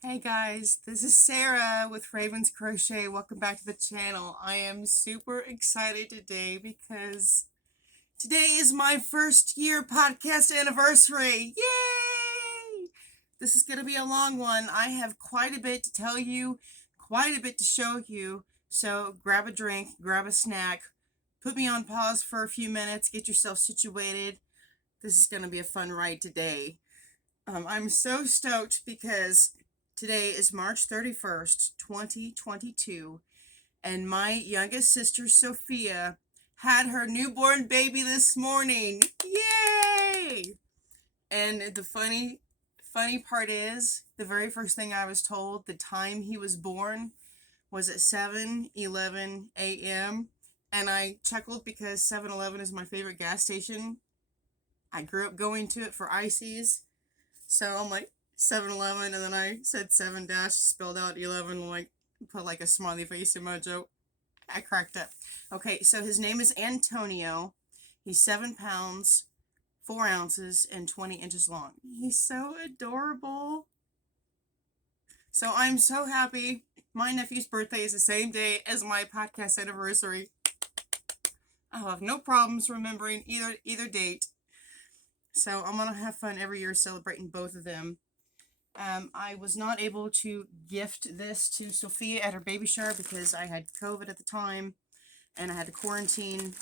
Hey guys, this is Sarah with Raven's Crochet. Welcome back to the channel. I am super excited today because today is my first year podcast anniversary. Yay! This is going to be a long one. I have quite a bit to tell you, quite a bit to show you. So grab a drink, grab a snack, put me on pause for a few minutes, get yourself situated. This is going to be a fun ride today. I'm so stoked because today is March 31st, 2022, and my youngest sister, Sophia, had her newborn baby this morning. Yay! And the funny part is, the very first thing I was told, the time he was born was at 7:11 a.m. And I chuckled because 7-Eleven is my favorite gas station. I grew up going to it for ices. So I'm like 7-Eleven, and then I said 7 dash, spelled out 11, like put like a smiley face emoji. I cracked up. Okay, so his name is Antonio. He's 7 pounds, 4 ounces, and 20 inches long. He's so adorable. So I'm so happy. My nephew's birthday is the same day as my podcast anniversary. I'll have no problems remembering either date. So I'm gonna have fun every year celebrating both of them. I was not able to gift this to Sophia at her baby shower because I had COVID at the time and I had to quarantine.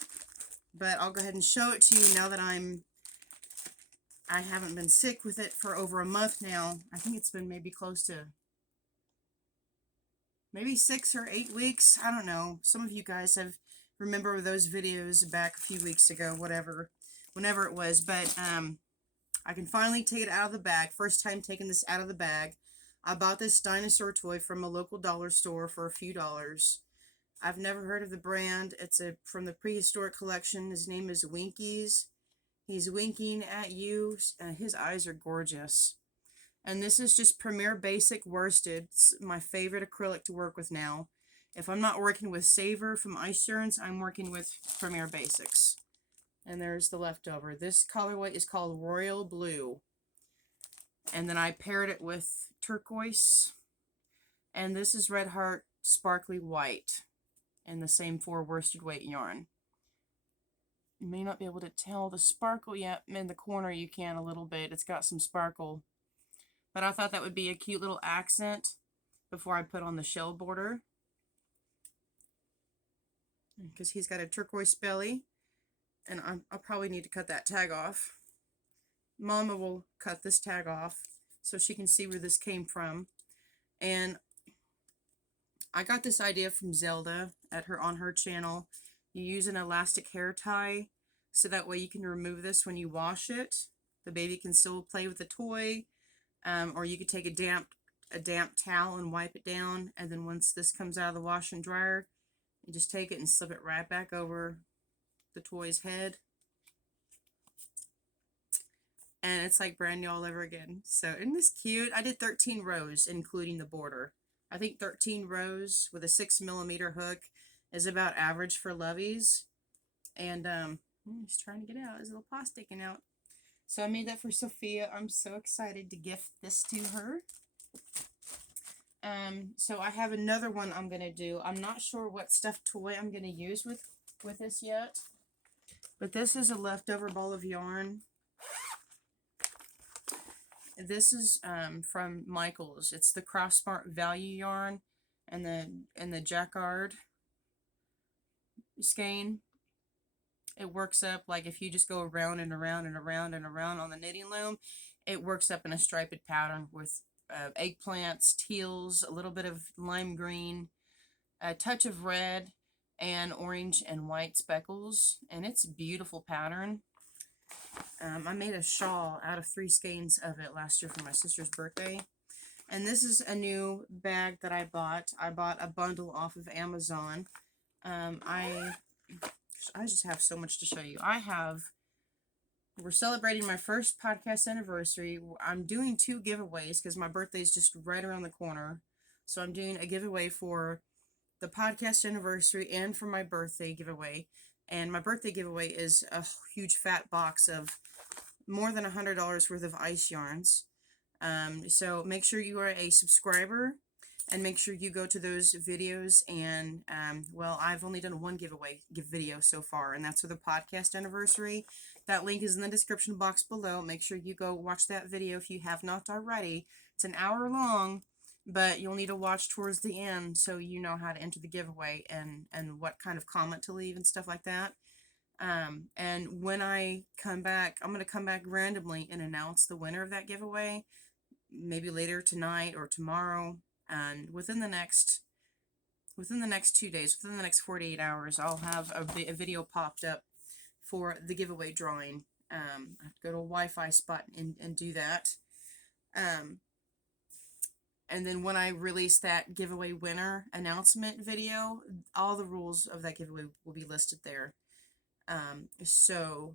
But I'll go ahead and show it to you now that I haven't been sick with it for over a month now. I think it's been maybe close to maybe 6 or 8 weeks. I don't know. Some of you guys have remember those videos back a few weeks ago, whenever it was. But I can finally take it out of the bag. First time taking this out of the bag. I bought this dinosaur toy from a local dollar store for a few dollars. I've never heard of the brand. It's from the prehistoric collection. His name is Winkies. He's winking at you. His eyes are gorgeous. And this is just Premier Basic worsted. It's my favorite acrylic to work with now. If I'm not working with Saver from Ice Yarns, I'm working with Premier Basics. And there's the leftover. This colorway is called Royal Blue. And then I paired it with turquoise. And this is Red Heart Sparkly White. And the same 4 worsted weight yarn. You may not be able to tell the sparkle yet. In the corner you can a little bit. It's got some sparkle. But I thought that would be a cute little accent before I put on the shell border. Because he's got a turquoise belly. And I'll probably need to cut that tag off. Mama will cut this tag off so she can see where this came from. And I got this idea from Zelda on her channel. You use an elastic hair tie so that way you can remove this when you wash it. The baby can still play with the toy. Or you could take a damp towel and wipe it down. And then once this comes out of the wash and dryer, you just take it and slip it right back over the toy's head, and it's like brand new all over again. So isn't this cute? I did 13 rows including the border. I think 13 rows with a 6mm hook is about average for loveys. And he's trying to get out. His little paw's sticking out. So I made that for Sophia. I'm so excited to gift this to her. So I have another one I'm gonna do. I'm not sure what stuffed toy I'm gonna use with this yet. But this is a leftover ball of yarn. This is from Michaels. It's the Cross Smart Value yarn and the Jacquard skein. It works up like if you just go around and around and around and around on the knitting loom. It works up in a striped pattern with eggplants, teals, a little bit of lime green, a touch of red, and orange and white speckles, and it's a beautiful pattern. I made a shawl out of 3 skeins of it last year for my sister's birthday. And this is a new bag that I bought. I bought a bundle off of Amazon. I just have so much to show you. We're celebrating my first podcast anniversary. I'm doing 2 giveaways because my birthday is just right around the corner. So I'm doing a giveaway for the podcast anniversary and for my birthday giveaway. And my birthday giveaway is a huge fat box of more than $100 worth of ice yarns. So make sure you are a subscriber, and make sure you go to those videos. And well, I've only done one video so far, and that's for the podcast anniversary. That link is in the description box below. Make sure you go watch that video if you have not already. It's an hour long, but you'll need to watch towards the end so you know how to enter the giveaway and what kind of comment to leave and stuff like that. And when I come back, I'm going to come back randomly and announce the winner of that giveaway, maybe later tonight or tomorrow. And within the next 2 days, within the next 48 hours, I'll have a video popped up for the giveaway drawing. I have to go to a Wi-Fi spot and do that. And then when I release that giveaway winner announcement video, all the rules of that giveaway will be listed there. So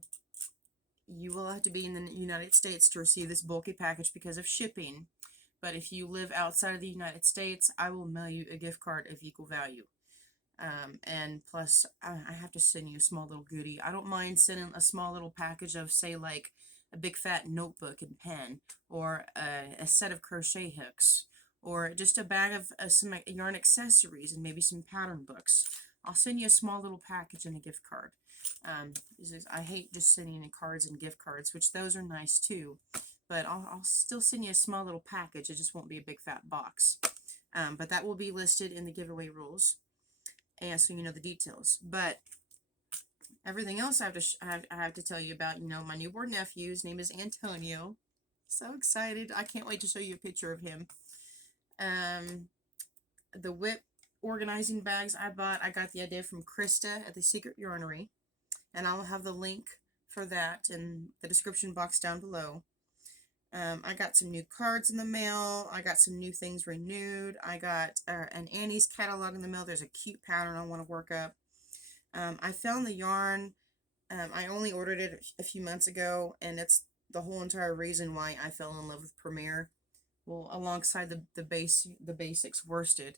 you will have to be in the United States to receive this bulky package because of shipping. But if you live outside of the United States, I will mail you a gift card of equal value. And plus, I have to send you a small little goodie. I don't mind sending a small little package of, say, like a big fat notebook and pen, or a set of crochet hooks, or just a bag of some yarn accessories and maybe some pattern books. I'll send you a small little package and a gift card. I hate just sending in cards and gift cards, which those are nice too. But I'll still send you a small little package. It just won't be a big fat box. But that will be listed in the giveaway rules, and so you know the details. But everything else I have to tell you about, my newborn nephew. His name is Antonio. So excited. I can't wait to show you a picture of him. The WIP organizing bags I got the idea from Krista at the Secret Yarnery. And I'll have the link for that in the description box down below. I got some new cards in the mail. I got some new things renewed. I got an Annie's catalog in the mail. There's a cute pattern I want to work up. I found the yarn. I only ordered it a few months ago, and it's the whole entire reason why I fell in love with Premier. Well, alongside the basics worsted.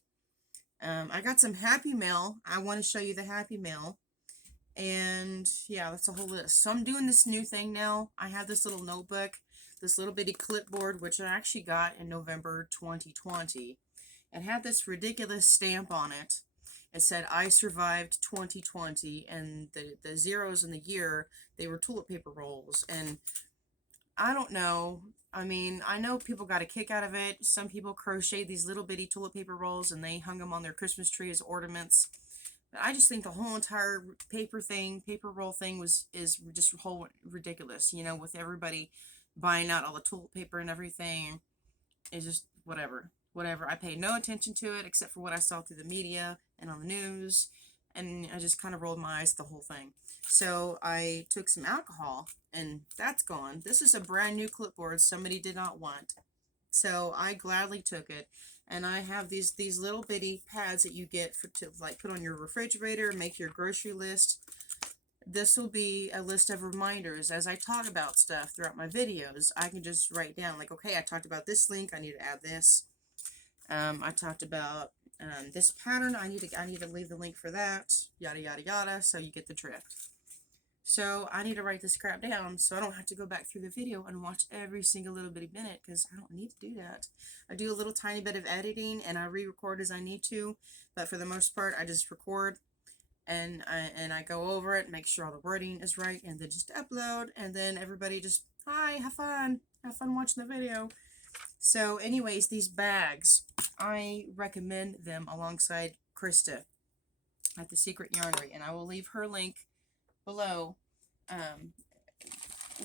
I got some Happy Mail. I want to show you the Happy Mail. And yeah, that's a whole list. So I'm doing this new thing now. I have this little notebook, this little bitty clipboard, which I actually got in November 2020. It had this ridiculous stamp on it. It said, "I survived 2020, and the zeros in the year, they were toilet paper rolls. And I don't know. I mean, I know people got a kick out of it. Some people crocheted these little bitty toilet paper rolls, and they hung them on their Christmas tree as ornaments. I just think the whole entire paper roll thing is just whole ridiculous, with everybody buying out all the toilet paper and everything. It's just whatever. I paid no attention to it except for what I saw through the media and on the news, and I just kind of rolled my eyes at the whole thing. So I took some alcohol, and that's gone. This is a brand new clipboard somebody did not want, so I gladly took it. And I have these little bitty pads that you get to put on your refrigerator, make your grocery list. This will be a list of reminders as I talk about stuff throughout my videos. I can just write down, like, okay, I talked about this link, I need to add this. I talked about this pattern, I need to leave the link for that, yada yada yada, so you get the drift. So I need to write this crap down so I don't have to go back through the video and watch every single little bitty minute, because I don't need to do that. I do a little tiny bit of editing and I re-record as I need to, but for the most part I just record and I go over it, make sure all the wording is right, and then just upload, and then everybody just, hi, have fun watching the video. So anyways, these bags, I recommend them alongside Krista at the Secret Yarnery, and I will leave her link below.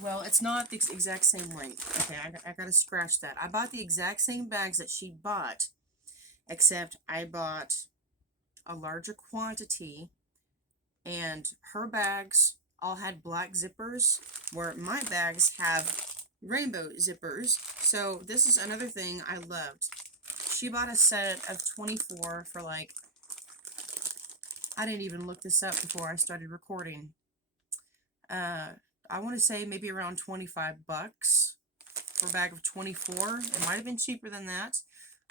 Well, it's not the exact same link. Okay, I gotta scratch that. I bought the exact same bags that she bought, except I bought a larger quantity, and her bags all had black zippers, where my bags have rainbow zippers. So this is another thing I loved. She bought a set of 24 for like, I didn't even look this up before I started recording. I want to say maybe around 25 bucks for a bag of 24. It might have been cheaper than that.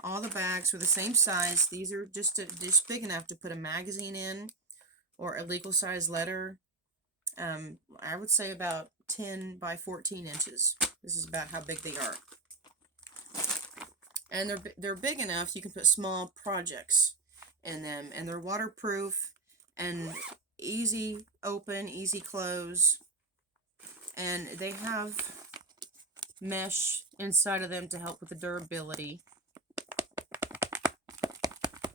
All the bags were the same size. These are just big enough to put a magazine in, or a legal size letter. I would say about 10 by 14 inches. This is about how big they are. and they're big enough you can put small projects in them, and they're waterproof and easy open, easy close, and they have mesh inside of them to help with the durability.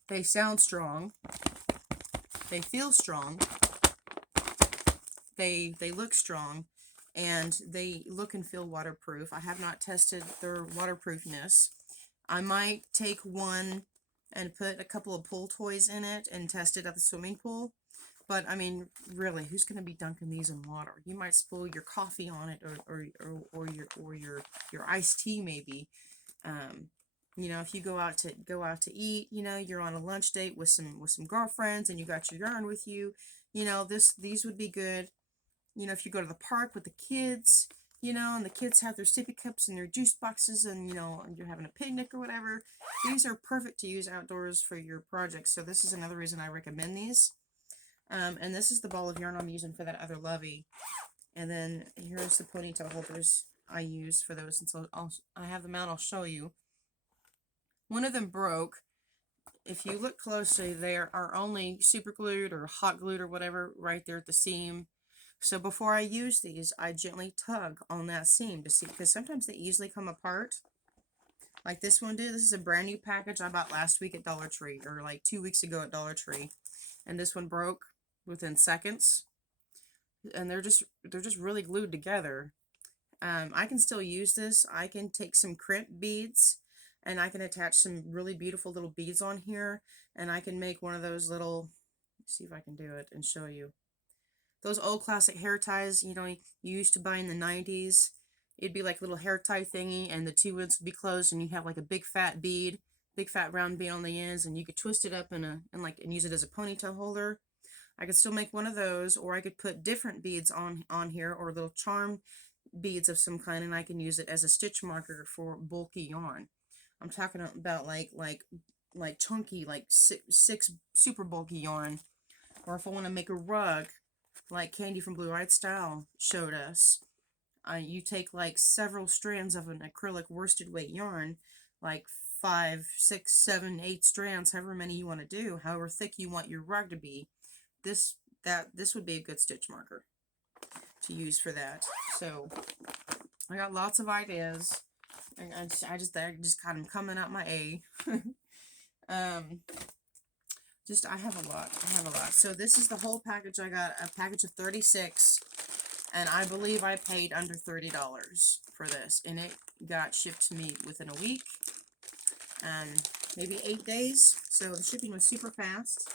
They sound strong. They feel strong. They look strong, and they look and feel waterproof. I have not tested their waterproofness. I might take one and put a couple of pool toys in it and test it at the swimming pool. But I mean, really, who's going to be dunking these in water? You might spill your coffee on it, or your iced tea maybe. You know, if you go out to eat, you know, you're on a lunch date with some girlfriends, and you got your yarn with you. You know, these would be good. You know, if you go to the park with the kids, you know, and the kids have their sippy cups and their juice boxes, and, you know, and you're having a picnic or whatever, these are perfect to use outdoors for your projects. So this is another reason I recommend these. And this is the ball of yarn I'm using for that other lovey. And then here's the ponytail holders I use for those. And so I have them out, I'll show you. One of them broke. If you look closely, they are only super glued or hot glued or whatever right there at the seam. So before I use these, I gently tug on that seam to see, because sometimes they easily come apart. Like this one did. This is a brand new package I bought last week at Dollar Tree, or like 2 weeks ago at Dollar Tree. And this one broke within seconds. And they're just really glued together. I can still use this. I can take some crimp beads, and I can attach some really beautiful little beads on here, and I can make one of those little, let's see if I can do it and show you. Those old classic hair ties, you know, you used to buy in the 90s. It'd be like a little hair tie thingy, and the two ends would be closed, and you have like a big fat bead, big fat round bead on the ends, and you could twist it up and use it as a ponytail holder. I could still make one of those, or I could put different beads on here, or little charm beads of some kind, and I can use it as a stitch marker for bulky yarn. I'm talking about like chunky, like six super bulky yarn. Or if I want to make a rug, like Candy from Blue Eyed Style showed us, you take like several strands of an acrylic worsted weight yarn, like 5, 6, 7, 8 strands, however many you want to do, however thick you want your rug to be. This would be a good stitch marker to use for that. So I got lots of ideas. They're just kind of coming out my A. I have a lot. So this is the whole package. I got a package of 36, and I believe I paid under $30 for this, and it got shipped to me within a week, and maybe 8 days. So the shipping was super fast.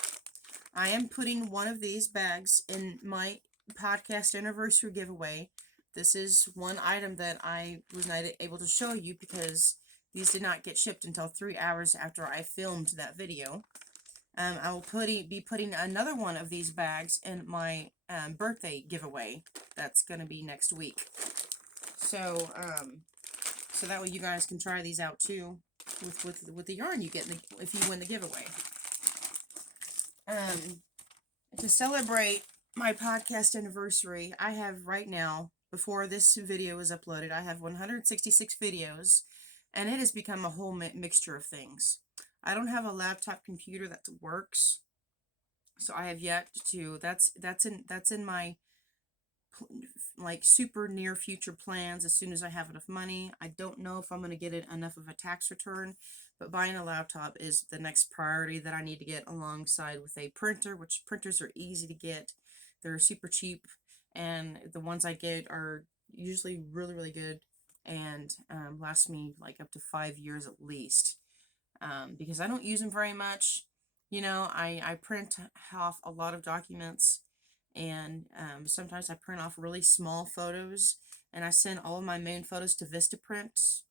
I am putting one of these bags in my podcast anniversary giveaway. This is one item that I was not able to show you because these did not get shipped until 3 hours after I filmed that video. I will be putting another one of these bags in my birthday giveaway. That's going to be next week. So, so that way you guys can try these out too with the yarn you get if you win the giveaway. To celebrate my podcast anniversary, I have right now, before this video is uploaded, I have 166 videos, and it has become a whole mixture of things. I don't have a laptop computer that works, so I have yet to. That's in my like super near future plans. As soon as I have enough money, I don't know if I'm going to get enough of a tax return, but buying a laptop is the next priority that I need to get, alongside with a printer, which printers are easy to get. They're super cheap, and the ones I get are usually really good, and last me like up to 5 years at least. Because I don't use them very much. You know, I print off a lot of documents, and sometimes I print off really small photos, and I send all of my main photos to Vistaprint.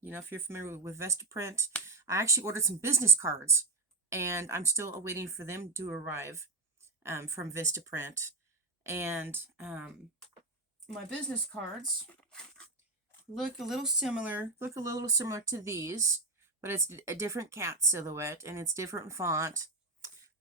You know, if you're familiar with Vistaprint, I actually ordered some business cards, and I'm still awaiting for them to arrive from Vistaprint. And my business cards look a little similar to these, but it's a different cat silhouette, and it's different font.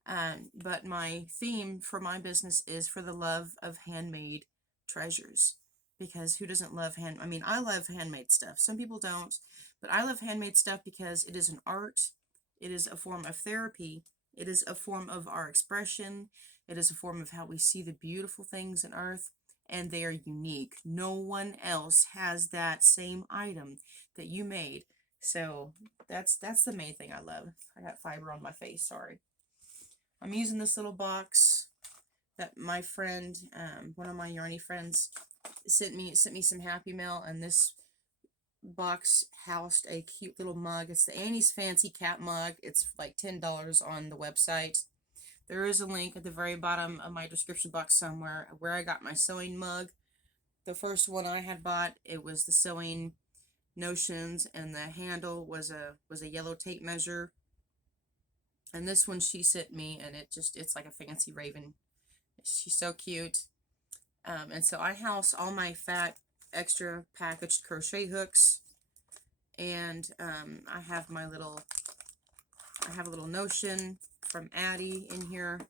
But my theme for my business is for the love of handmade treasures, because who doesn't love I mean, I love handmade stuff. Some people don't, But I love handmade stuff because it is an art, it is a form of therapy, it is a form of our expression, it is a form of how we see the beautiful things in earth, and they are unique. No one else has that same item that you made. So that's the main thing I love. I got fiber on my face, sorry. I'm using this little box that my friend, one of my yarny friends, sent me some Happy Mail, and this box housed a cute little mug. It's the Annie's Fancy Cat mug. It's like $10 on the website. There is a link at the very bottom of my description box somewhere where I got my sewing mug. The first one I had bought, it was the sewing notions, and the handle was a yellow tape measure. And this one she sent me, and it's like a fancy raven. She's so cute. And so I house all my fat extra packaged crochet hooks, and I have a little notion from Addie in here.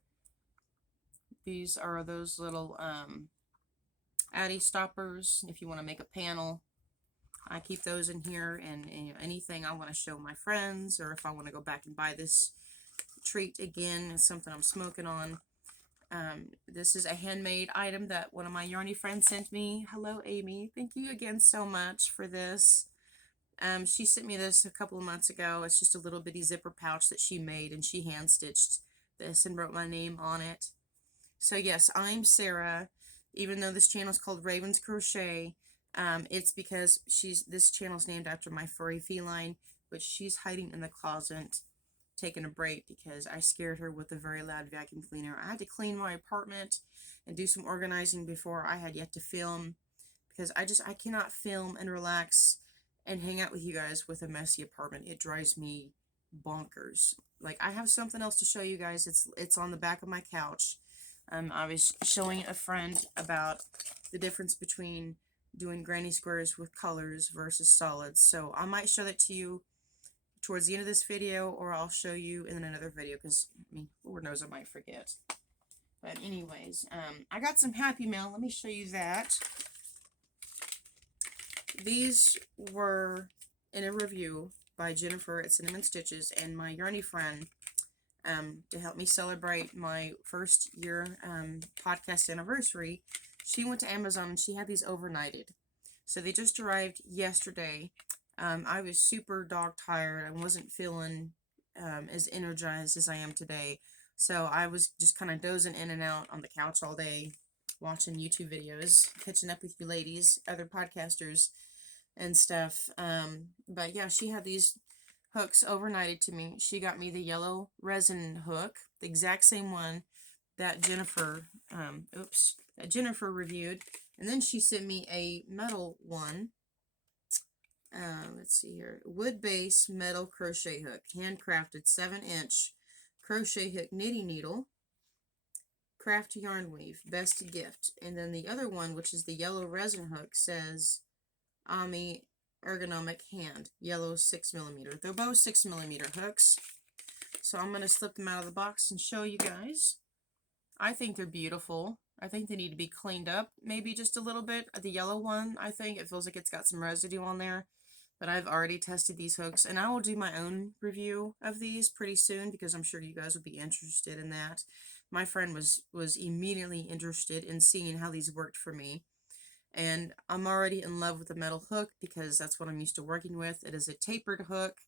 These are those little Addie stoppers if you want to make a panel. I keep those in here, and anything I want to show my friends, or if I want to go back and buy this treat again, it's something I'm smoking on. This is a handmade item that one of my yarny friends sent me. Hello, Amy. Thank you again so much for this. She sent me this a couple of months ago. It's just a little bitty zipper pouch that she made, and she hand stitched this and wrote my name on it. So yes, I'm Sara. Even though this channel is called Raven's Crochet, it's because this channel's named after my furry feline, which she's hiding in the closet, taking a break because I scared her with a very loud vacuum cleaner. I had to clean my apartment and do some organizing before I had yet to film, because I cannot film and relax and hang out with you guys with a messy apartment. It drives me bonkers. Like, I have something else to show you guys. It's on the back of my couch. I was showing a friend about the difference between doing granny squares with colors versus solids. So I might show that to you towards the end of this video, or I'll show you in another video, because, I mean, Lord knows I might forget. But anyways, I got some Happy Mail. Let me show you that. These were in a review by Jennifer at Cinnamon Stitches and my yarny friend, to help me celebrate my first year podcast anniversary. She went to Amazon and she had these overnighted. So they just arrived yesterday. I was super dog tired. I wasn't feeling as energized as I am today. So I was just kind of dozing in and out on the couch all day, watching YouTube videos, catching up with you ladies, other podcasters and stuff. But yeah, she had these hooks overnighted to me. She got me the yellow resin hook, the exact same one that Jennifer reviewed. And then she sent me a metal one. Let's see here. Wood base metal crochet hook, handcrafted 7-inch crochet hook knitting needle, craft yarn weave, best gift. And then the other one, which is the yellow resin hook, says Ami ergonomic hand, yellow 6mm. They're both 6mm hooks. So I'm going to slip them out of the box and show you guys. I think they're beautiful. I think they need to be cleaned up maybe just a little bit. The yellow one, I think it feels like it's got some residue on there. But I've already tested these hooks, and I will do my own review of these pretty soon, because I'm sure you guys will be interested in that. My friend was immediately interested in seeing how these worked for me. And I'm already in love with the metal hook because that's what I'm used to working with. It is a tapered hook,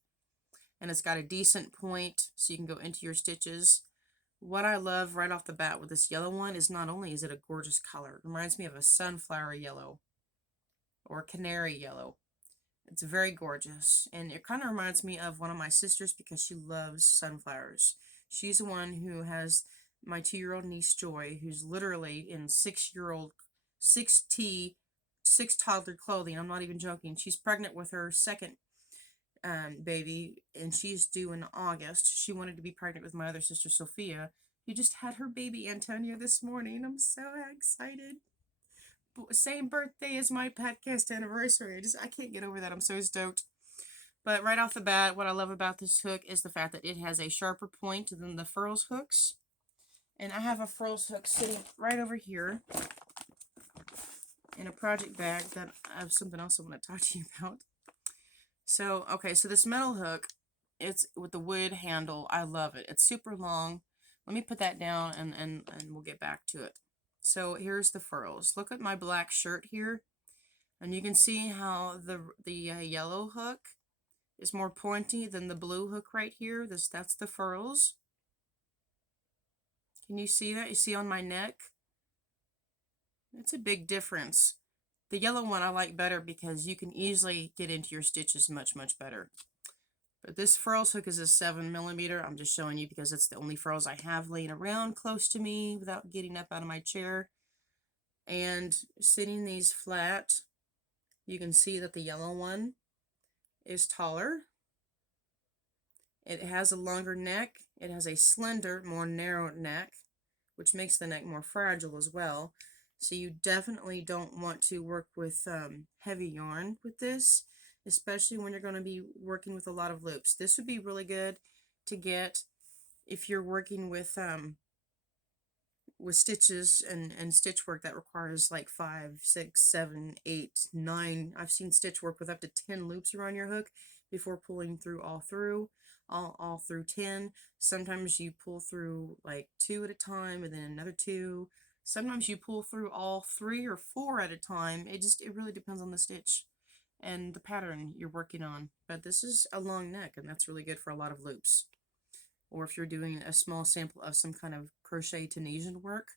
and it's got a decent point so you can go into your stitches. What I love right off the bat with this yellow one is not only is it a gorgeous color, it reminds me of a sunflower yellow or canary yellow. It's very gorgeous, and it kind of reminds me of one of my sisters because she loves sunflowers. She's the one who has my 2-year-old niece Joy, who's literally in 6 toddler clothing. I'm not even joking. She's pregnant with her second baby, and she's due in August. She wanted to be pregnant with my other sister Sophia, who just had her baby Antonio this morning. I'm so excited. Same birthday as my podcast anniversary. I can't get over that. I'm so stoked. But right off the bat, what I love about this hook is the fact that it has a sharper point than the furls hooks. And I have a furls hook sitting right over here in a project bag that I have something else I want to talk to you about. So, okay, so this metal hook, it's with the wood handle. I love it. It's super long. Let me put that down and we'll get back to it. So here's the furls. Look at my black shirt here. And you can see how the yellow hook is more pointy than the blue hook right here. That's the furls. Can you see that? You see on my neck? It's a big difference. The yellow one I like better because you can easily get into your stitches much, much better. But this furls hook is a 7mm. I'm just showing you because it's the only furls I have laying around close to me without getting up out of my chair. And sitting these flat, you can see that the yellow one is taller. It has a longer neck. It has a slender, more narrow neck, which makes the neck more fragile as well. So you definitely don't want to work with heavy yarn with this, especially when you're going to be working with a lot of loops. This would be really good to get if you're working with stitches and stitch work that requires like 5, 6, 7, 8, 9. I've seen stitch work with up to 10 loops around your hook before pulling through all through 10. Sometimes you pull through like 2 at a time and then another 2. Sometimes you pull through all 3 or 4 at a time. It really depends on the stitch and the pattern you're working on. But this is a long neck, and that's really good for a lot of loops. Or if you're doing a small sample of some kind of crochet Tunisian work,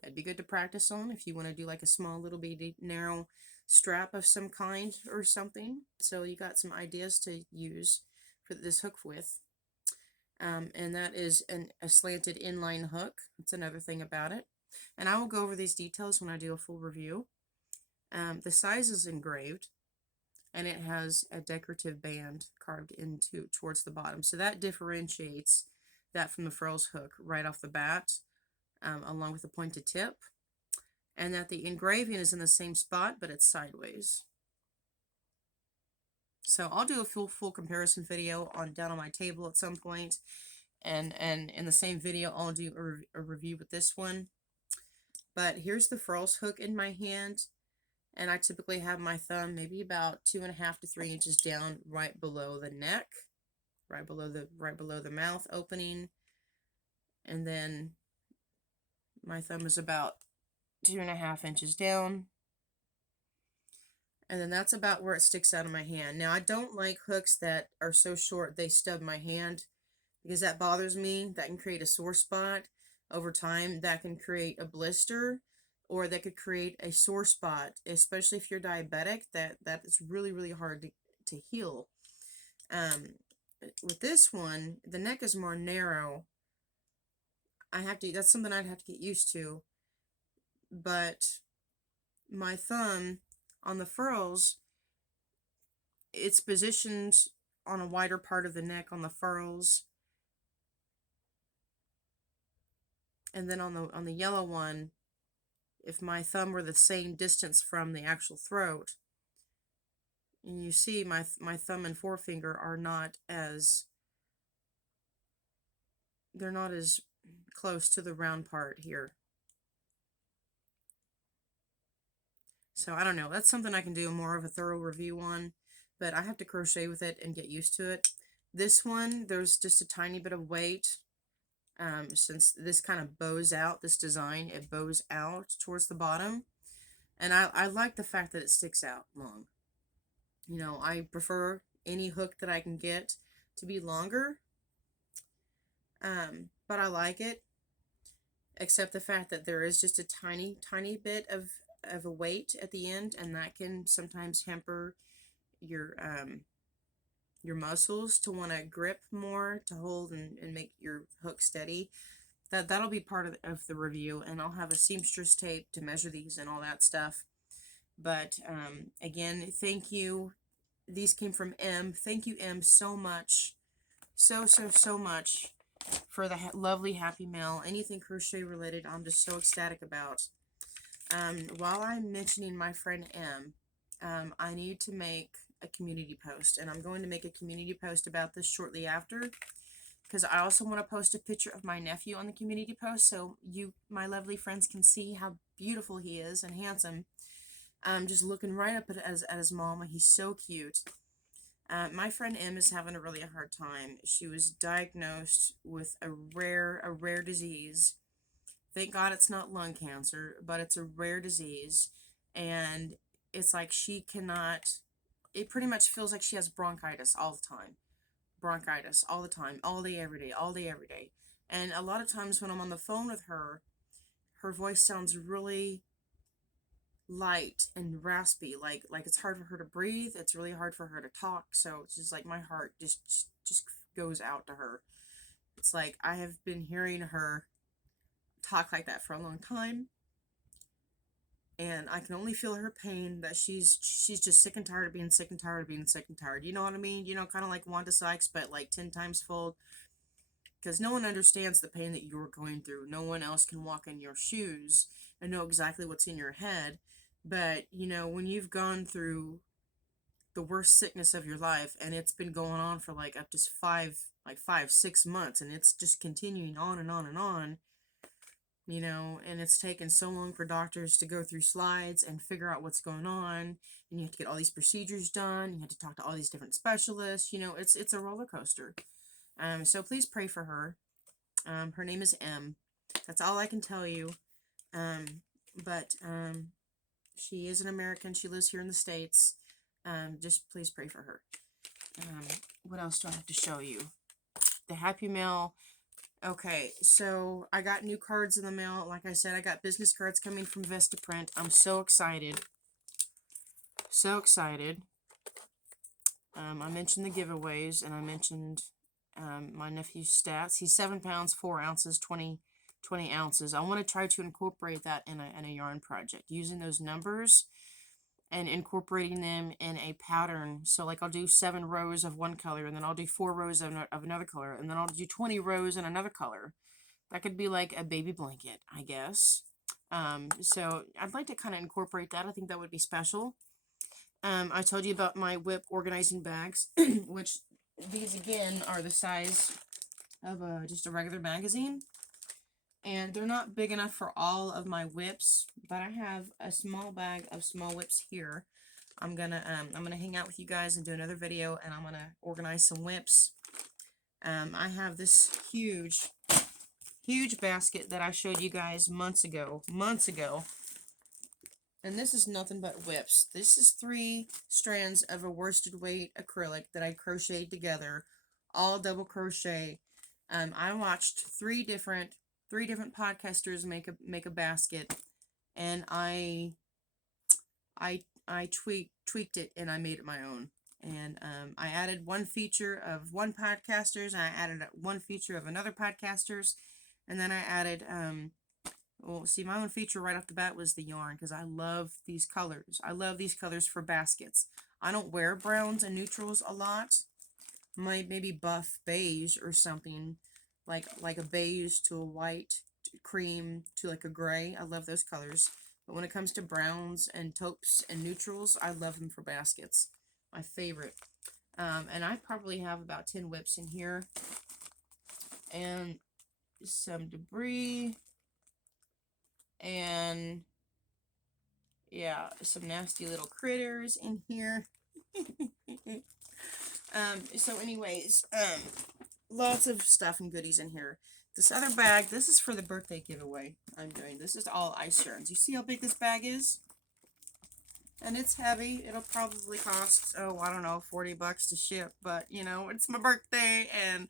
that'd be good to practice on if you want to do like a small little bitty narrow strap of some kind or something. So you got some ideas to use for this hook with. And that is a slanted inline hook. That's another thing about it. And I will go over these details when I do a full review. The size is engraved, and it has a decorative band carved into towards the bottom. So that differentiates that from the furls hook right off the bat, along with the pointed tip. And that the engraving is in the same spot, but it's sideways. So I'll do a full comparison video down on my table at some point. And in the same video, I'll do a review with this one. But here's the furls hook in my hand. And I typically have my thumb maybe about 2.5 to 3 inches down right below the neck, right below the mouth opening. And then my thumb is about 2.5 inches down. And then that's about where it sticks out of my hand. Now, I don't like hooks that are so short they stub my hand, because that bothers me. That can create a sore spot. Over time, that can create a blister, or that could create a sore spot, especially if you're diabetic. That is really, really hard to heal. With this one, the neck is more narrow. That's something I'd have to get used to. But my thumb on the furls, it's positioned on a wider part of the neck on the furls. And then on the yellow one, if my thumb were the same distance from the actual throat, and you see my thumb and forefinger are not as close to the round part here. So I don't know. That's something I can do more of a thorough review on, but I have to crochet with it and get used to it. This one, there's just a tiny bit of weight. Since this kind of bows out, this design, it bows out towards the bottom. And I like the fact that it sticks out long. You know, I prefer any hook that I can get to be longer. But I like it, except the fact that there is just a tiny bit of a weight at the end, and that can sometimes hamper your muscles to want to grip more, to hold and make your hook steady. That'll be part of the review, and I'll have a seamstress tape to measure these and all that stuff. But again, thank you. These came from M. Thank you, M, so much. So much for the lovely happy mail. Anything crochet related, I'm just so ecstatic about. While I'm mentioning my friend M, I need to make a community post, and I'm going to make a community post about this shortly after, because I also want to post a picture of my nephew on the community post, so you, my lovely friends, can see how beautiful he is and handsome. Just looking right up at his mama. He's so cute. My friend M is having a really hard time. She was diagnosed with a rare disease. Thank God it's not lung cancer, but it's a rare disease. And it's like she cannot, it pretty much feels like she has bronchitis all the time. Bronchitis all the time, all day, every day, all day, every day. And a lot of times when I'm on the phone with her, her voice sounds really light and raspy, like it's hard for her to breathe. It's really hard for her to talk. So it's just like my heart just goes out to her. It's like I have been hearing her talk like that for a long time, and I can only feel her pain, that she's just sick and tired of being sick and tired of being sick and tired. You know what I mean? You know, kind of like Wanda Sykes, but like 10 times fold. Because no one understands the pain that you're going through. No one else can walk in your shoes and know exactly what's in your head. But, you know, when you've gone through the worst sickness of your life, and it's been going on for like up to 5, 6 months, and it's just continuing on and on and on, you know, and it's taken so long for doctors to go through slides and figure out what's going on, and you have to get all these procedures done, you have to talk to all these different specialists, you know, it's a roller coaster. So please pray for her. Her name is M. That's all I can tell you. But she is an American. She lives here in the States. Just please pray for her. What else do I have to show you? The Happy Mail. Okay, so I got new cards in the mail. Like I said, I got business cards coming from Vistaprint. I'm so excited. So excited. I mentioned the giveaways, and I mentioned my nephew's stats. He's 7 pounds, 4 ounces, 20 ounces. I want to try to incorporate that in a yarn project, using those numbers and incorporating them in a pattern. So like I'll do 7 rows of one color, and then I'll do 4 rows of another color, and then I'll do 20 rows in another color. That could be like a baby blanket, I guess. So I'd like to kind of incorporate that. I think that would be special. I told you about my WIP organizing bags, which these again are the size of just a regular magazine. And they're not big enough for all of my WIPs, but I have a small bag of small WIPs here. I'm gonna hang out with you guys and do another video, and I'm gonna organize some WIPs. I have this huge basket that I showed you guys months ago. And this is nothing but WIPs. This is 3 strands of a worsted weight acrylic that I crocheted together, all double crochet. I watched 3 different podcasters make a basket, and I tweaked it, and I made it my own. And I added one feature of one podcaster's, and I added one feature of another podcaster's, and then I added well, see, my own feature right off the bat was the yarn, because I love these colors. I love these colors for baskets. I don't wear browns and neutrals a lot. Maybe buff beige or something, like a beige to a white, to cream to like a gray. I love those colors. But when it comes to browns and taupes and neutrals, I love them for baskets. My favorite. And I probably have about 10 WIPs in here. And some debris. And yeah, some nasty little critters in here. So anyways, lots of stuff and goodies in here. This other bag, this is for the birthday giveaway I'm doing. This is all ice yarns. You see how big this bag is? And it's heavy. It'll probably cost, oh, I don't know, 40 bucks to ship. But, you know, it's my birthday, and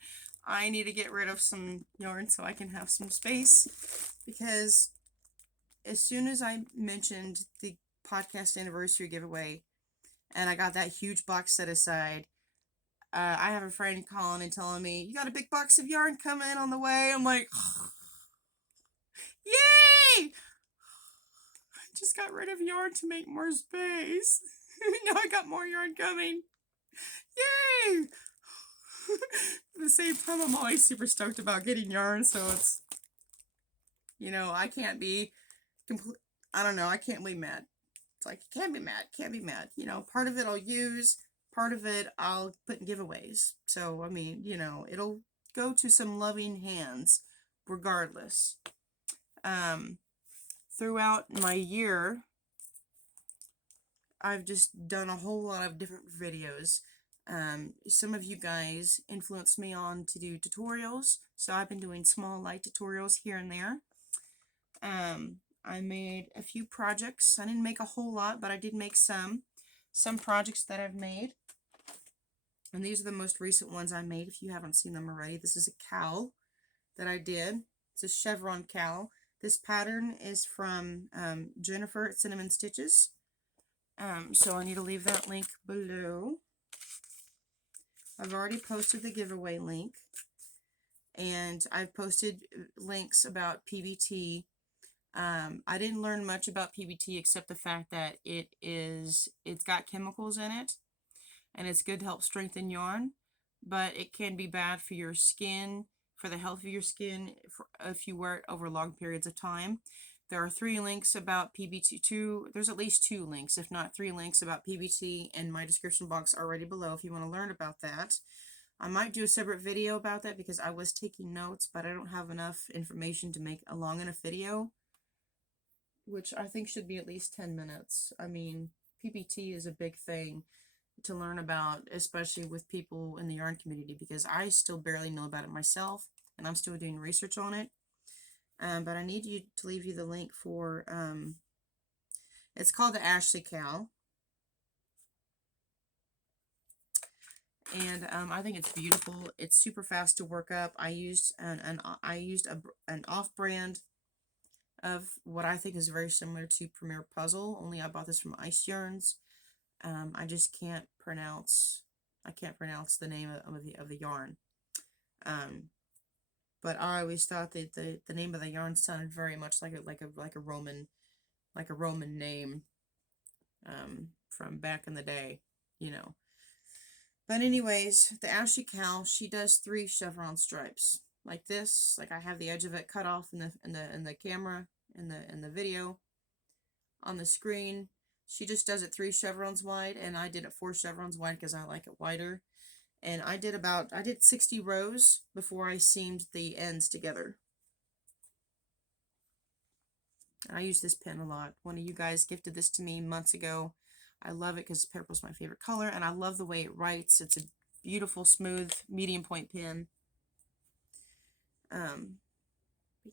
I need to get rid of some yarn so I can have some space. Because as soon as I mentioned the podcast anniversary giveaway, and I got that huge box set aside, I have a friend calling and telling me, you got a big box of yarn coming on the way. I'm like, yay! Just got rid of yarn to make more space. Now I got more yarn coming. Yay! At the same time, I'm always super stoked about getting yarn, so it's, you know, I can't be I don't know, I can't be mad. It's like, can't be mad. You know, part of it I'll use, part of it I'll put in giveaways. So, I mean, you know, it'll go to some loving hands regardless. Throughout my year, I've just done a whole lot of different videos. Some of you guys influenced me on to do tutorials, so I've been doing small light tutorials here and there. I made a few projects. I didn't make a whole lot, but I did make some projects that I've made. And these are the most recent ones I made, if you haven't seen them already. This is a cowl that I did. It's a chevron cowl. This pattern is from Jennifer at Cinnamon Stitches. So I need to leave that link below. I've already posted the giveaway link. And I've posted links about PBT. I didn't learn much about PBT except the fact that it's got chemicals in it, and it's good to help strengthen yarn, but it can be bad for your skin, for the health of your skin, if you wear it over long periods of time. There are 3 links about PBT. There's at least 2 links, if not 3 links about PBT in my description box already below if you want to learn about that. I might do a separate video about that because I was taking notes, but I don't have enough information to make a long enough video, which I think should be at least 10 minutes. I mean, PBT is a big thing to learn about, especially with people in the yarn community, because I still barely know about it myself, and I'm still doing research on it. But I need to leave you the link for, it's called the Ashley Cowl. And I think it's beautiful. It's super fast to work up. I used an off-brand of what I think is very similar to Premier Puzzle, only I bought this from Ice Yarns. I just can't pronounce the name of the yarn. But I always thought that the name of the yarn sounded very much like a Roman name from back in the day, you know. But anyways, the Ashley Cowl, she does 3 chevron stripes like this. Like I have the edge of it cut off in the camera in the video on the screen. She just does it 3 chevrons wide, and I did it 4 chevrons wide because I like it wider. And I did 60 rows before I seamed the ends together. I use this pen a lot. One of you guys gifted this to me months ago. I love it because purple's my favorite color, and I love the way it writes. It's a beautiful, smooth, medium point pen. But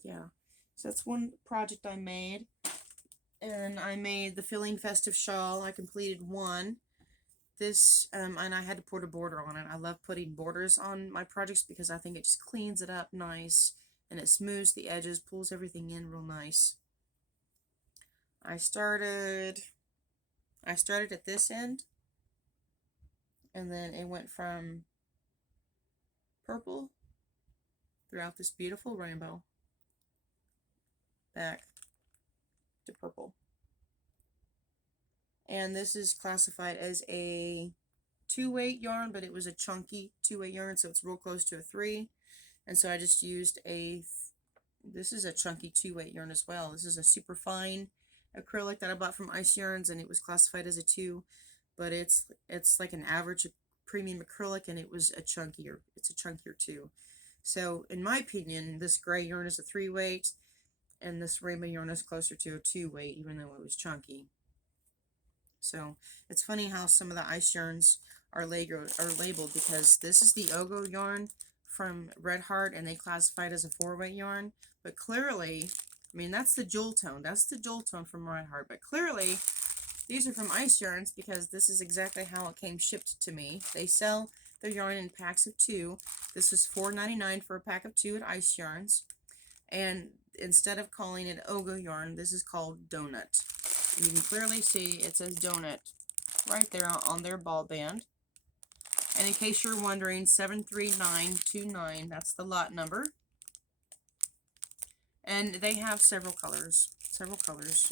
yeah, so that's one project I made. And I made the filling festive shawl. I completed one. This, and I had to put a border on it. I love putting borders on my projects because I think it just cleans it up nice, and it smooths the edges, pulls everything in real nice. I started at this end, and then it went from purple throughout this beautiful rainbow back to purple. And this is classified as a 2-weight yarn, but it was a chunky 2-weight yarn, so it's real close to a 3. And so I just used this is a chunky 2-weight yarn as well. This is a super fine acrylic that I bought from Ice Yarns, and it was classified as a 2, but it's like an average premium acrylic, and it's a chunkier 2. So in my opinion, this gray yarn is a 3-weight, and this rainbow yarn is closer to a 2-weight, even though it was chunky. So it's funny how some of the Ice Yarns are labeled, because this is the Ogo yarn from Red Heart, and they classified as a 4-weight yarn, but clearly, I mean, that's the Jewel Tone. That's the Jewel Tone from Red Heart. But clearly, these are from Ice Yarns because this is exactly how it came shipped to me. They sell their yarn in packs of 2. This was $4.99 for a pack of 2 at Ice Yarns. And instead of calling it Ogo yarn, this is called Donut. And you can clearly see it says Donut right there on their ball band. And in case you're wondering, 73929, that's the lot number. And they have several colors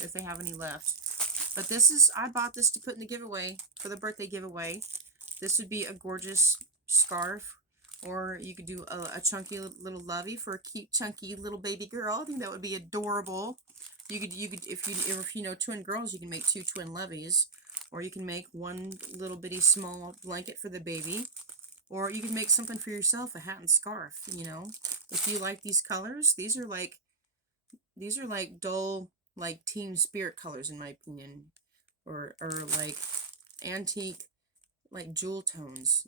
if they have any left. But this is, I bought this to put in the giveaway, for the birthday giveaway. This would be a gorgeous scarf, or you could do a chunky little lovey for a cute chunky little baby girl. I think that would be adorable. You could if you know twin girls, you can make 2 twin loveys, or you can make one little bitty small blanket for the baby, or you can make something for yourself, a hat and scarf, you know. If you like these colors, these are like dull, like Team Spirit colors in my opinion, or like antique like jewel tones.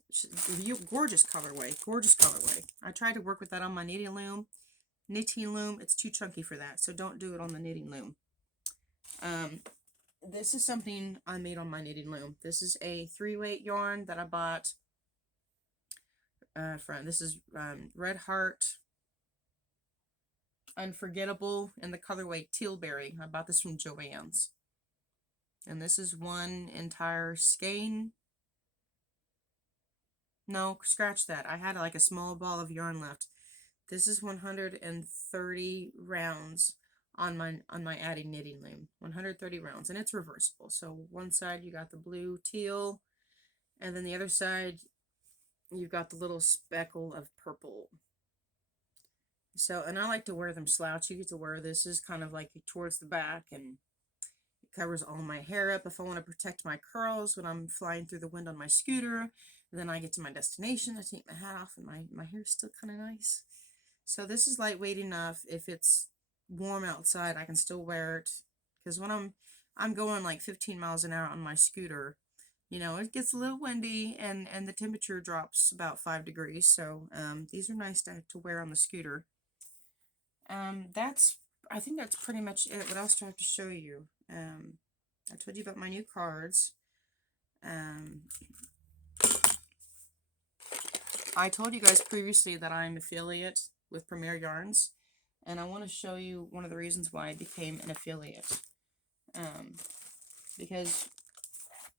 Gorgeous colorway. Gorgeous colorway. I tried to work with that on my knitting loom. It's too chunky for that, so don't do it on the knitting loom. This is something I made on my knitting loom. This is a 3-weight yarn that I bought this is Red Heart Unforgettable in the colorway Tealberry. I bought this from Joann's. And this is one entire skein. No, scratch that. I had like a small ball of yarn left. This is 130 rounds on my Addie knitting loom. 130 rounds, and it's reversible. So one side you got the blue teal, and then the other side you've got the little speckle of purple. So, and I like to wear them slouch. You get to wear this is kind of like towards the back, and it covers all my hair up if I want to protect my curls when I'm flying through the wind on my scooter. And then I get to my destination, I take my hat off, and my hair's still kind of nice. So this is lightweight enough. If it's warm outside, I can still wear it. Because when I'm going like 15 miles an hour on my scooter, you know, it gets a little windy, and the temperature drops about 5 degrees. So these are nice to wear on the scooter. I think that's pretty much it. What else do I have to show you? I told you about my new cards. I told you guys previously that I'm affiliate with Premier Yarns, and I want to show you one of the reasons why I became an affiliate. Because,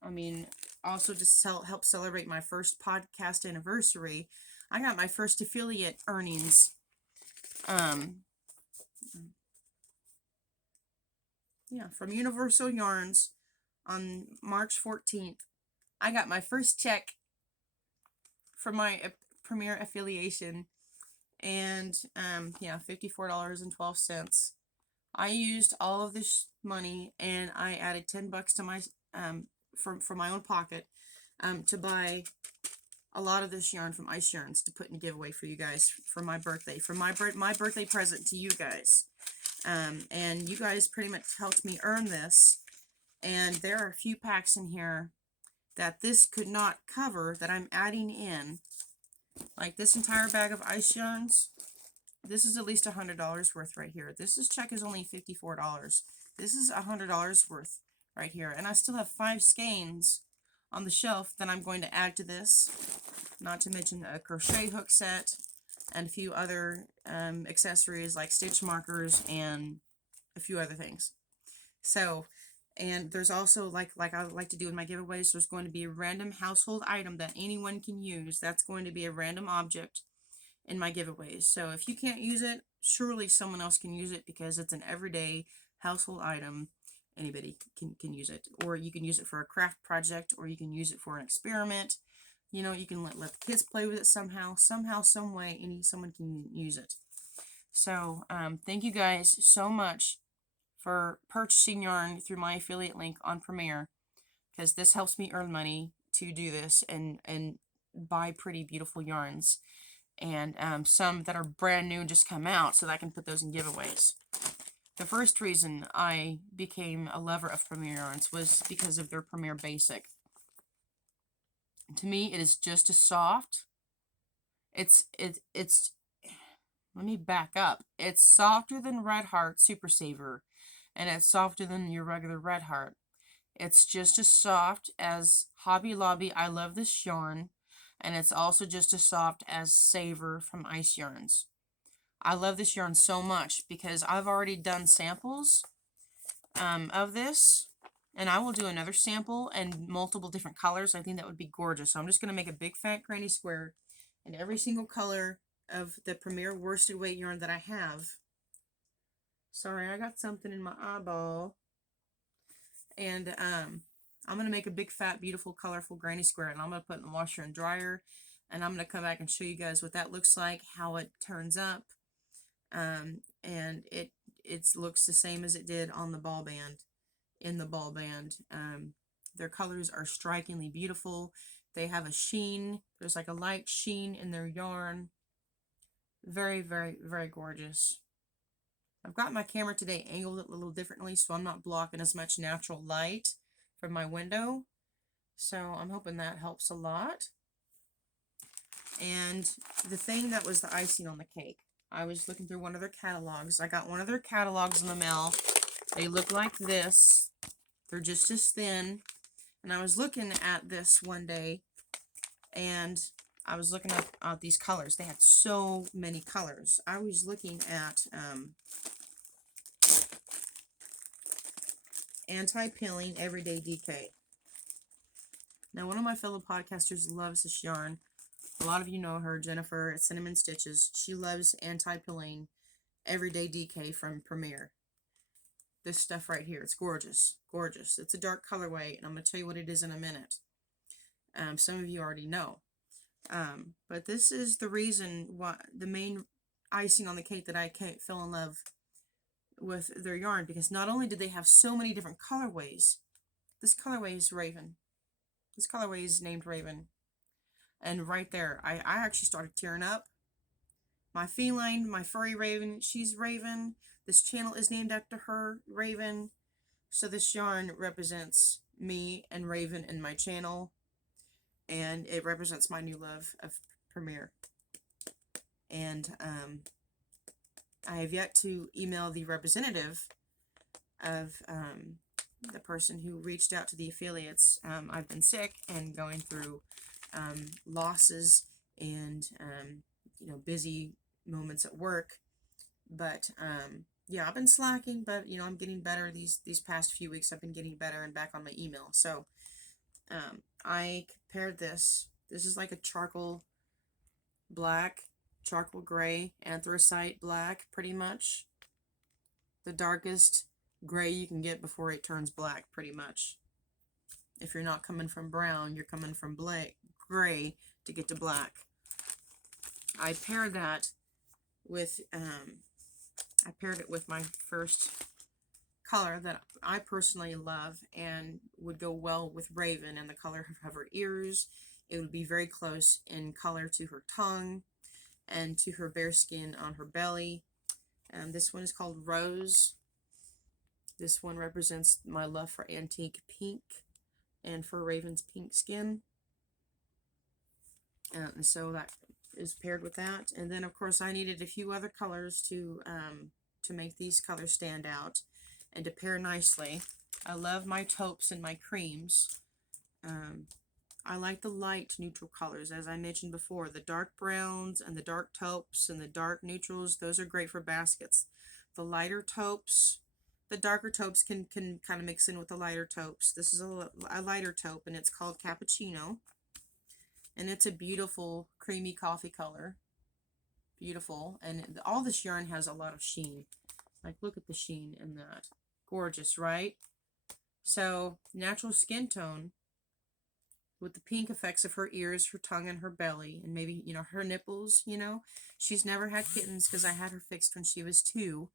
I mean, also just help celebrate my first podcast anniversary, I got my first affiliate earnings. Yeah, from Universal Yarns on March 14th. I got my first check for my Premier affiliation, and yeah, $54.12. I used all of this money, and I added $10 to my from my own pocket to buy a lot of this yarn from Ice Yarns to put in a giveaway for you guys for my birthday, for my birthday present to you guys. And you guys pretty much helped me earn this, and there are a few packs in here that this could not cover that I'm adding in, like this entire bag of Ice Yarns. This is at least $100 worth right here. This check is only $54. This is $100 worth right here, and I still have 5 skeins on the shelf that I'm going to add to this, not to mention a crochet hook set and a few other accessories like stitch markers and a few other things. So, and there's also, like I like to do in my giveaways, there's going to be a random household item that anyone can use. That's going to be a random object in my giveaways. So if you can't use it, surely someone else can use it, because it's an everyday household item. Anybody can use it. Or you can use it for a craft project, or you can use it for an experiment. You know, you can let the kids play with it somehow, some way, someone can use it. So, thank you guys so much for purchasing yarn through my affiliate link on Premier, because this helps me earn money to do this and buy pretty beautiful yarns, and some that are brand new and just come out, so that I can put those in giveaways. The first reason I became a lover of Premier Yarns was because of their Premier Basic. To me, it is just as soft. It's let me back up. It's softer than Red Heart Super Saver, and it's softer than your regular Red Heart. It's just as soft as Hobby Lobby. I love this yarn, and it's also just as soft as Saver from Ice Yarns. I love this yarn so much because I've already done samples of this, and I will do another sample and multiple different colors. I think that would be gorgeous. So I'm just going to make a big fat granny square in every single color of the Premier worsted weight yarn that I have. Sorry, I got something in my eyeball. And I'm going to make a big fat beautiful colorful granny square, and I'm going to put it in the washer and dryer, and I'm going to come back and show you guys what that looks like, how it turns up. And it looks the same as it did on the ball band, in the ball band. Their colors are strikingly beautiful. They have a sheen. There's like a light sheen in their yarn. Very, very, very gorgeous. I've got my camera today angled a little differently, so I'm not blocking as much natural light from my window. So I'm hoping that helps a lot. And the thing that was the icing on the cake, I was looking through one of their catalogs. I got one of their catalogs in the mail. They look like this. They're just as thin. And I was looking at this one day, and I was looking at these colors. They had so many colors. I was looking at Anti-Peeling Everyday DK. Now, one of my fellow podcasters loves this yarn. A lot of you know her, Jennifer at Cinnamon Stitches. She loves Anti-Peeling Everyday DK from Premier. This stuff right here, it's gorgeous. Gorgeous. It's a dark colorway, and I'm going to tell you what it is in a minute. Some of you already know. But this is the reason why, the main icing on the cake that I fell in love with their yarn, because not only did they have so many different colorways, this colorway is Raven. This colorway is named Raven. And right there, I actually started tearing up. My feline, my furry Raven, she's Raven. This channel is named after her, Raven. So this yarn represents me and Raven in my channel. And it represents my new love of Premier. And I have yet to email the representative of the person who reached out to the affiliates. I've been sick and going through losses and you know, busy moments at work. But yeah, I've been slacking, but you know, I'm getting better. These past few weeks I've been getting better and back on my email. So I compared this. This is like a charcoal black, charcoal gray, anthracite black, pretty much. The darkest gray you can get before it turns black, pretty much. If you're not coming from brown, you're coming from gray to get to black. I paired that with, I paired it with my first color that I personally love and would go well with Raven, and the color of her ears. It would be very close in color to her tongue and to her bare skin on her belly. This one is called Rose. This one represents my love for antique pink and for Raven's pink skin. And so that is paired with that. And then, of course, I needed a few other colors to make these colors stand out and to pair nicely. I love my taupes and my creams. I like the light neutral colors, as I mentioned before. The dark browns and the dark taupes and the dark neutrals, those are great for baskets. The lighter taupes, the darker taupes can kind of mix in with the lighter taupes. This is a lighter taupe, and it's called Cappuccino. And it's a beautiful creamy coffee color. Beautiful. And all this yarn has a lot of sheen. Like, look at the sheen in that. Gorgeous, right? So, natural skin tone with the pink effects of her ears, her tongue, and her belly. And maybe, you know, her nipples, you know. She's never had kittens because I had her fixed when she was 2.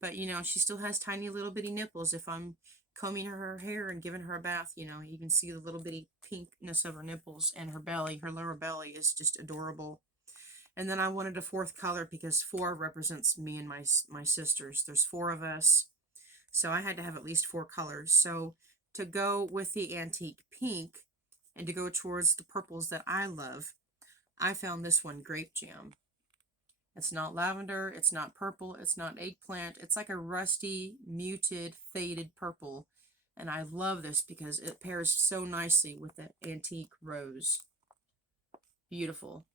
But, you know, she still has tiny little bitty nipples. If I'm combing her hair and giving her a bath, you know, you can see the little bitty pinkness of her nipples, and her belly. Her lower belly is just adorable. And then I wanted a 4th color because 4 represents me and my sisters. There's 4 of us. So I had to have at least 4 colors. So to go with the antique pink and to go towards the purples that I love, I found this one, Grape Jam. It's not lavender, it's not purple, it's not eggplant. It's like a rusty, muted, faded purple. And I love this because it pairs so nicely with the antique rose. Beautiful.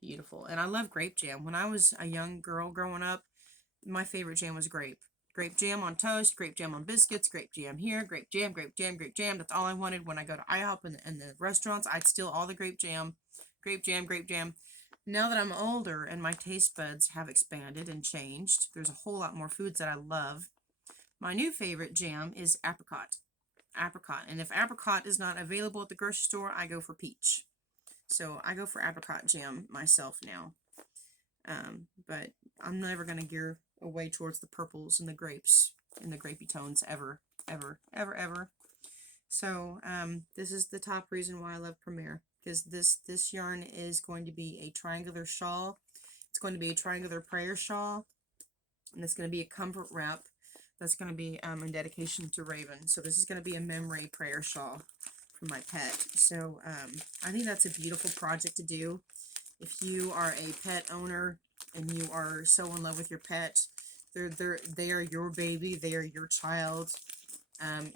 Beautiful. And I love grape jam. When I was a young girl growing up, my favorite jam was grape. Grape jam on toast, grape jam on biscuits, grape jam here, grape jam, grape jam, grape jam. That's all I wanted when I go to IHOP and the restaurants. I'd steal all the grape jam, grape jam, grape jam. Now that I'm older and my taste buds have expanded and changed, there's a whole lot more foods that I love. My new favorite jam is apricot. Apricot. And if apricot is not available at the grocery store, I go for peach. So I go for apricot jam myself now. But I'm never going to gear away towards the purples and the grapes and the grapey tones ever, ever, ever, ever. So this is the top reason why I love Premier, because this yarn is going to be a triangular shawl. It's going to be a triangular prayer shawl, and it's going to be a comfort wrap. That's going to be in dedication to Raven. So this is going to be a memory prayer shawl for my pet. So I think that's a beautiful project to do. If you are a pet owner and you are so in love with your pet, they are your baby, they are your child.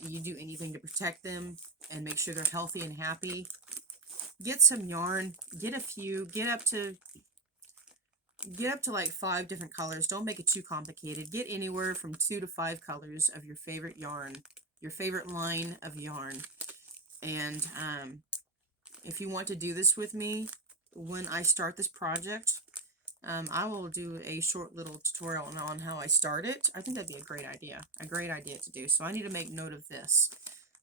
You do anything to protect them and make sure they're healthy and happy. Get some yarn, get a few, get up to like 5 different colors. Don't make it too complicated. Get anywhere from 2 to 5 colors of your favorite yarn, your favorite line of yarn. And if you want to do this with me, when I start this project, I will do a short little tutorial on how I start it. I think that'd be a great idea to do. So I need to make note of this.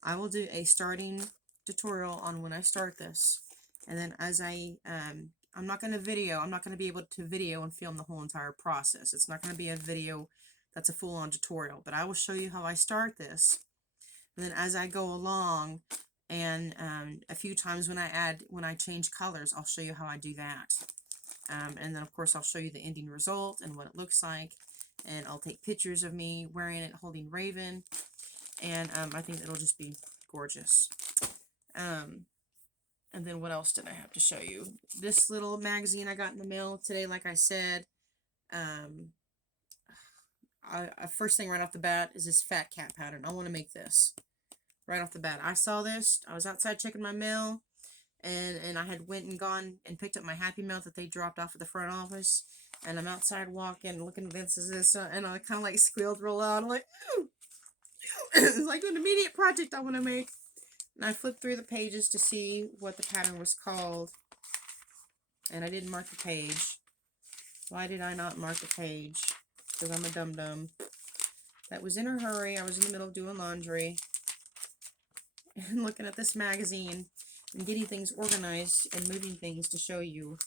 I will do a starting tutorial on when I start this. And then as I'm not going to be able to video and film the whole entire process. It's not going to be a video that's a full-on tutorial, but I will show you how I start this. And then as I go along, and a few times when I change colors, I'll show you how I do that. And then of course I'll show you the ending result and what it looks like. And I'll take pictures of me wearing it, holding Raven. And I think it'll just be gorgeous. And then what else did I have to show you? This little magazine I got in the mail today, like I said. First thing right off the bat is this fat cat pattern. I want to make this right off the bat. I saw this. I was outside checking my mail. And I had went and gone and picked up my Happy Mail that they dropped off at the front office. And I'm outside walking, looking at this, and I kind of like squealed real loud. I'm like, ooh. It's like an immediate project I want to make. And I flipped through the pages to see what the pattern was called. And I didn't mark the page. Why did I not mark the page? Because I'm a dum-dum. That was in a hurry. I was in the middle of doing laundry. And looking at this magazine. And getting things organized and moving things to show you.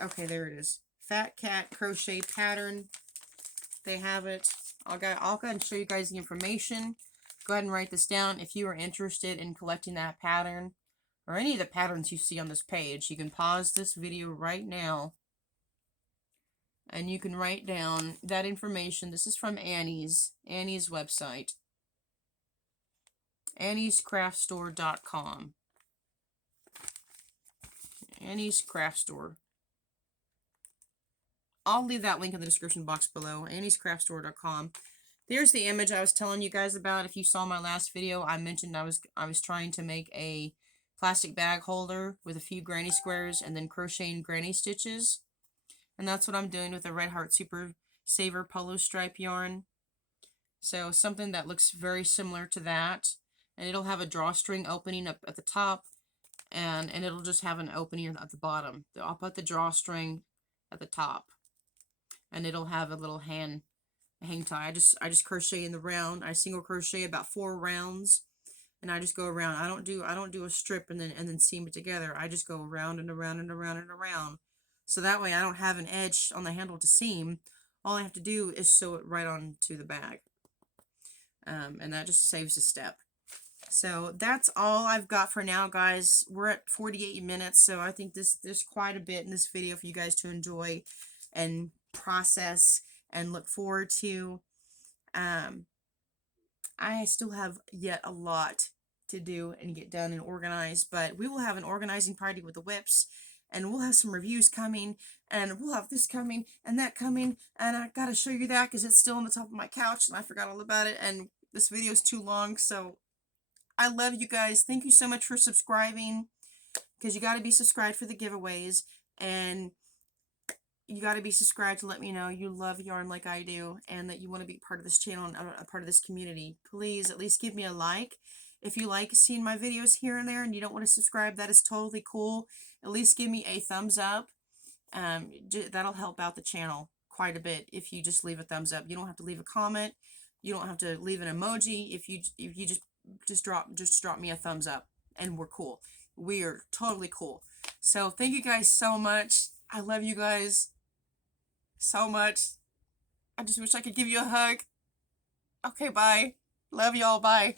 Okay, there it is. Fat Cat Crochet Pattern. They have it. I'll go ahead and show you guys the information. Go ahead and write this down. If you are interested in collecting that pattern, or any of the patterns you see on this page, you can pause this video right now. And you can write down that information. This is from Annie's website. AnniesCraftStore.com. Annie's Craft Store. I'll leave that link in the description box below. AnniesCraftStore.com. There's the image I was telling you guys about. If you saw my last video, I mentioned I was trying to make a plastic bag holder with a few granny squares and then crocheting granny stitches. And that's what I'm doing with the Red Heart Super Saver Polo Stripe yarn. So something that looks very similar to that. And it'll have a drawstring opening up at the top, and it'll just have an opening at the bottom. I'll put the drawstring at the top, and it'll have a little hang tie. I just crochet in the round. I single crochet about 4 rounds, and I just go around. I don't do a strip and then seam it together. I just go around and around and around and around. So that way I don't have an edge on the handle to seam. All I have to do is sew it right onto the bag, and that just saves a step. So that's all I've got for now, guys. We're at 48 minutes, so I think there's quite a bit in this video for you guys to enjoy and process and look forward to. I still have yet a lot to do and get done and organize, but we will have an organizing party with the whips, and we'll have some reviews coming, and we'll have this coming and that coming, and I gotta show you that because it's still on the top of my couch and I forgot all about it, and this video is too long. So I love you guys. Thank you so much for subscribing, because you got to be subscribed for the giveaways, and you got to be subscribed to let me know you love yarn like I do, and that you want to be part of this channel and a part of this community. Please at least give me a like. If you like seeing my videos here and there and you don't want to subscribe, that is totally cool. At least give me a thumbs up. That'll help out the channel quite a bit if you just leave a thumbs up. You don't have to leave a comment. You don't have to leave an emoji. If you just drop me a thumbs up, and we're cool. We are totally cool. So thank you guys so much. I love you guys so much. I just wish I could give you a hug. Okay, bye. Love y'all. Bye.